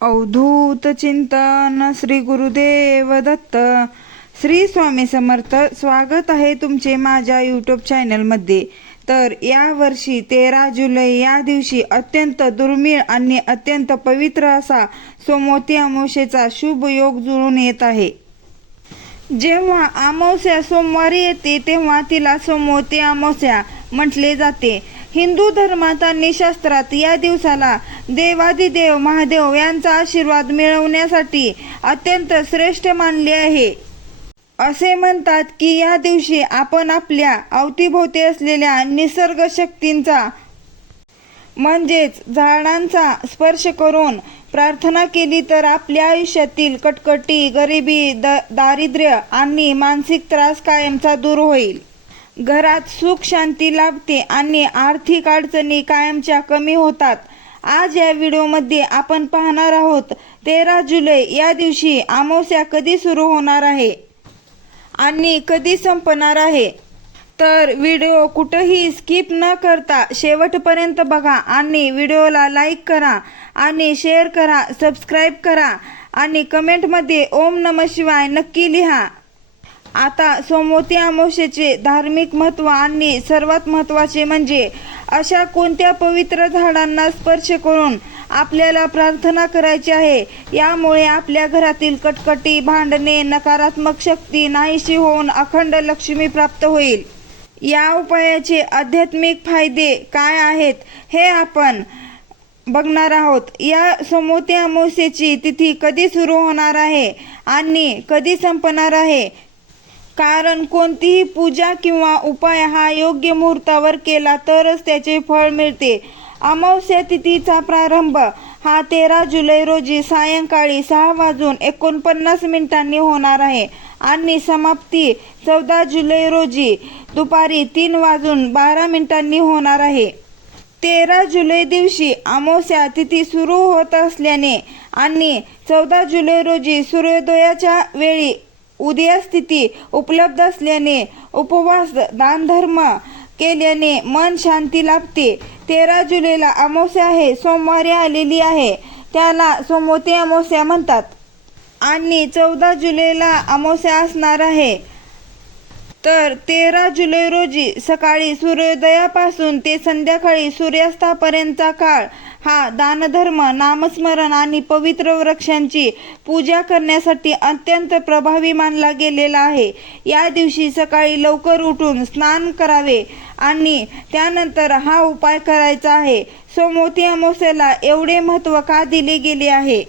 अवधूत चिंतन श्री गुरुदेव दत्त. श्री स्वामी समर्थ. स्वागत आहे तुमचे माझ्या यूट्यूब चॅनलमध्ये. तर या वर्षी 13 जुलै या दिवशी अत्यंत दुर्मिळ आणि अत्यंत पवित्र असा सोमवती अमावस्येचा शुभ योग जुळून येत आहे. जेव्हा अमावस्या सोमवारी येते तेव्हा तिला सोमवती अमावस्या म्हटले जाते. हिंदू धर्मात आणि शास्त्रात या दिवसाला देवादिदेव महादेव यांचा आशीर्वाद मिळवण्यासाठी अत्यंत श्रेष्ठ मानले आहे. असे म्हणतात की या दिवशी आपण आपल्या अवतीभोवती असलेल्या निसर्ग शक्तींचा म्हणजेच झाडांचा स्पर्श करून प्रार्थना केली तर आपल्या आयुष्यातील कटकटी, गरिबी, दारिद्र्य आणि मानसिक त्रास कायमचा दूर होईल. घरात सुख शांती लाभते आणि आर्थिक अडचणी कायमच्या कमी होतात. आज या व्हिडिओमध्ये आपण पाहणार आहोत 13 जुलै या दिवशी अमावस्या कधी सुरू होणार आहे आणि कधी संपणार आहे. तर व्हिडिओ कुठेही स्किप न करता शेवटपर्यंत बघा आणि व्हिडिओला लाईक करा आणि शेअर करा, सबस्क्राईब करा आणि कमेंटमध्ये ओम नमः शिवाय नक्की लिहा. आता सोमवती अमावस्येचे धार्मिक महत्त्व आणि सर्वात महत्त्वाचे म्हणजे अशा कोणत्या पवित्र झाडांना स्पर्श करून आपल्याला प्रार्थना करायची आहे. यामुळे आपल्या घरातील कटकटी, भांडणे, नकारात्मक शक्ती नाहीशी होऊन अखंड लक्ष्मी प्राप्त होईल. या उपायाचे आध्यात्मिक फायदे काय आहेत हे आपण बघणार आहोत. या सोमवती अमावस्येची तिथी कधी सुरू होणार आहे आणि कधी संपणार आहे, कारण कोणतीही पूजा किंवा उपाय हा योग्य मुहूर्तावर केला तरच त्याचे फळ मिळते. अमावस्या तिथीचा प्रारंभ हा 13 जुलै रोजी सायंकाळी 6:49 होणार आहे आणि समाप्ती 14 जुलै रोजी दुपारी 3:12 होणार आहे. 13 जुलै दिवशी अमावस्या तिथी सुरू होत असल्याने आणि 14 जुलै रोजी सूर्योदयाच्या वेळी उदयस्थिती उपलब्ध असल्याने उपवास, दानधर्म केल्याने मन शांती लाभते. 13 जुलैला अमावस्या आहे, सोमवारी आलेली आहे, त्याला सोमवती अमावस्या म्हणतात आणि 14 जुलैला अमावस्या असणार आहे. तर 13 जुलै रोजी सकाळी सूर्योदयापासून ते संध्याकाळी सूर्यास्तापर्यंतचा काळ हा दानधर्म, नामस्मरण आणि पवित्र वृक्षांची पूजा करण्यासाठी अत्यंत प्रभावी मानला गेलेला आहे. या दिवशी सकाळी लवकर उठून स्नान करावे आणि त्यानंतर हा उपाय करायचा आहे. सोमवती अमावस्येला एवढे महत्त्व का दिले गेले आहे?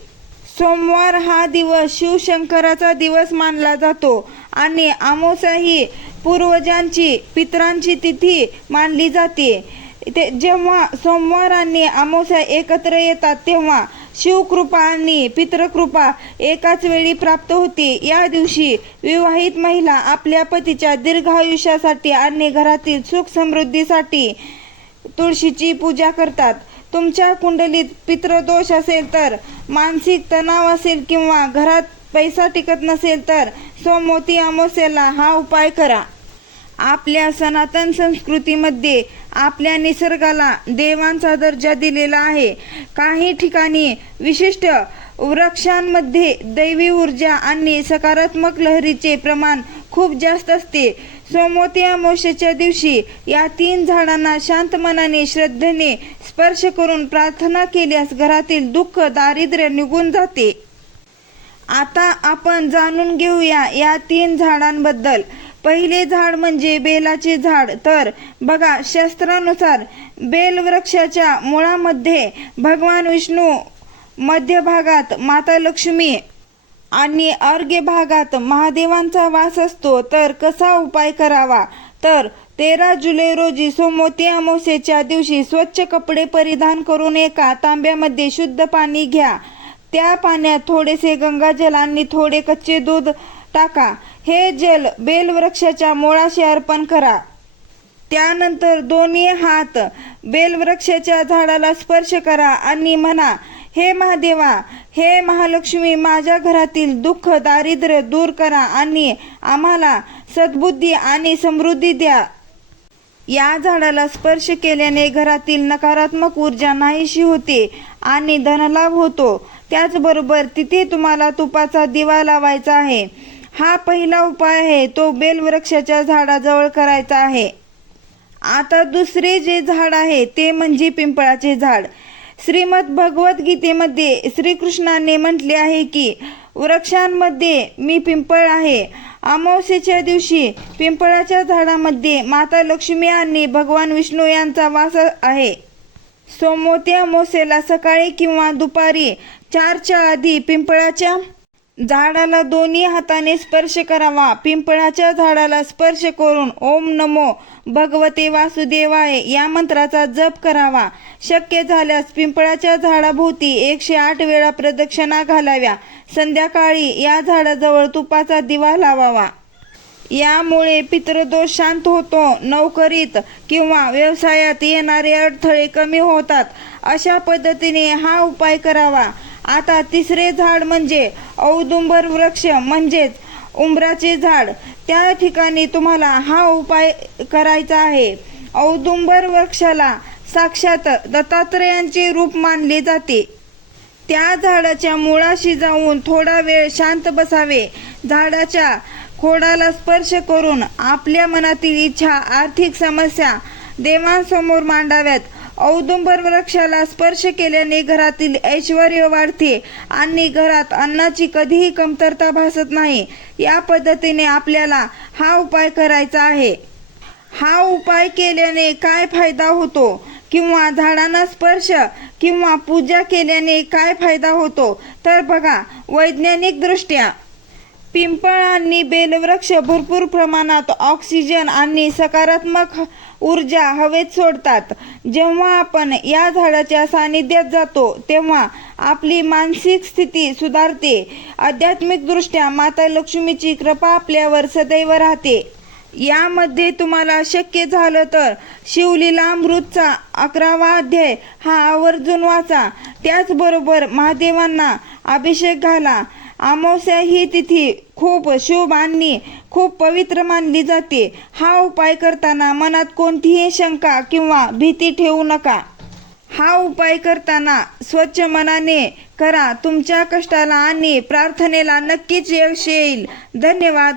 सोमवार हा दिवस शिवशंकराचा दिवस मानला जातो आणि अमावस्या ही पूर्वजांची, पितरांची तिथी मानली जाते. जेव्हा सोमवार आणि अमावस्या एकत्र येतात तेव्हा शिवकृपा आणि पितृकृपा एकाच वेळी प्राप्त होते. या दिवशी विवाहित महिला आपल्या पतीच्या दीर्घायुष्यासाठी आणि घरातील सुख समृद्धीसाठी तुळशीची पूजा करतात. तुमच्या कुंडलीत पितृदोष असेल तर, मानसिक तणाव असेल किंवा घरात पैसा टिकत नसेल तर सोमवती अमावस्येला हा उपाय करा. आपल्या सनातन संस्कृतीमध्ये आपल्या निसर्गाला देवांचा दर्जा दिलेला आहे. काही ठिकाणी विशिष्ट वृक्षांमध्ये दैवी ऊर्जा आणि सकारात्मक लहरीचे प्रमाण खूप जास्त असते. सोमवती अमावस्येच्या दिवशी या 3 झाडांना शांत मनाने, श्रद्धेने स्पर्श करून प्रार्थना केल्यास घरातील दुःख, दारिद्र्य निघून जाते. आता आपण जाणून घेऊया या 3 झाडांबद्दल. पहिले झाड म्हणजे बेलाचे झाड. तर बघा, शास्त्रानुसार बेल वृक्षाच्या मुळामध्ये भगवान विष्णू, मध्य भागात माता लक्ष्मी आणि अर्घ्य भागात महादेवांचा वास असतो. तर कसा उपाय करावा? तर 13 जुलै रोजी सोमवती अमावस्येच्या दिवशी स्वच्छ कपडे परिधान करून एका तांब्यामध्ये शुद्ध पाणी घ्या. त्या पाण्यात थोडेसे गंगाजल आणि थोडे कच्चे दूध टाका. हे जल बेल वृक्षाच्या मुळाशी अर्पण करा. त्यानंतर दोन्ही हात बेल वृक्षाच्या झाडाला स्पर्श करा आणि म्हणा, हे महादेवा, हे महालक्ष्मी, माझ्या घरातील दुःख, दारिद्र्य दूर करा आणि आम्हाला सद्बुद्धी आणि समृद्धी द्या. या झाडाला स्पर्श केल्याने घरातील नकारात्मक ऊर्जा नाहीशी होते आणि धनलाभ होतो. त्याचबरोबर तिथे तुम्हाला तुपाचा दिवा लावायचा आहे. हा पहिला उपाय आहे, तो बेलवृक्षाच्या झाडाजवळ करायचा आहे. आता दुसरे जे झाड आहे ते म्हणजे पिंपळाचे झाड. श्रीमद भगवद्गीतेमध्ये श्रीकृष्णाने म्हटले आहे की वृक्षांमध्ये मी पिंपळ आहे. अमावस्येच्या दिवशी पिंपळाच्या झाडामध्ये माता लक्ष्मी आणि भगवान विष्णू यांचा वास आहे. सोमवती अमावस्येला सकाळी किंवा दुपारी 4च्या आधी पिंपळाच्या झाडाला दोन्ही हाताने स्पर्श करावा. पिंपळाच्या झाडाला स्पर्श करून ओम नमो भगवते वासुदेवाय या मंत्राचा जप करावा. शक्य झाल्यास पिंपळाच्या झाडाभोवती 108 वेळा प्रदक्षिणा घालाव्या. संध्याकाळी या झाडाजवळ तुपाचा दिवा लावावा. यामुळे पितृदोष शांत होतो. नोकरीत किंवा व्यवसायात येणारे अडथळे कमी होतात. अशा पद्धतीने हा उपाय करावा. आता तिसरे झाड म्हणजे औदुंबर वृक्ष म्हणजेच उंबराचे झाड. त्या ठिकाणी तुम्हाला हा उपाय करायचा आहे. औदुंबर वृक्षाला साक्षात दत्तात्रेयांचे रूप मानले जाते. त्या झाडाच्या मुळाशी जाऊन थोडा वेळ शांत बसावे. झाडाच्या खोडाला स्पर्श करून आपल्या मनातील इच्छा, आर्थिक समस्या देवांसमोर मांडाव्यात. औदुंबर वृक्षाला स्पर्श केल्याने घरातील ऐश्वर्य वाढते आणि घरात अन्नाची कधीही कमतरता भासत नाही. या पद्धतीने आपल्याला हा उपाय करायचा आहे. हा उपाय केल्याने काय फायदा होतो किंवा झाडांना स्पर्श किंवा पूजा केल्याने काय फायदा होतो तर बघा, वैज्ञानिक दृष्ट्या पिंपळ आणि बेलवृक्ष भरपूर प्रमाणात ऑक्सिजन आणि सकारात्मक ऊर्जा हवेत सोडतात. जेव्हा आपण या झाडाच्या सानिध्यात जातो तेव्हा आपली मानसिक स्थिती सुधारते. आध्यात्मिकदृष्ट्या माता लक्ष्मीची कृपा आपल्यावर सदैव राहते. यामध्ये तुम्हाला शक्य झालं तर शिवलीलामृतचा 11वा अध्याय हा आवर्जून वाचा. त्याचबरोबर महादेवांना अभिषेक घाला. अमावस्या ही तिथी खूप शुभ आणि खूप पवित्र मानली जाते. हा उपाय करताना मनात कोणतीही शंका किंवा भीती ठेवू नका. हा उपाय करताना स्वच्छ मनाने करा. तुमच्या कष्टाला आणि प्रार्थनेला नक्कीच यश येईल. धन्यवाद.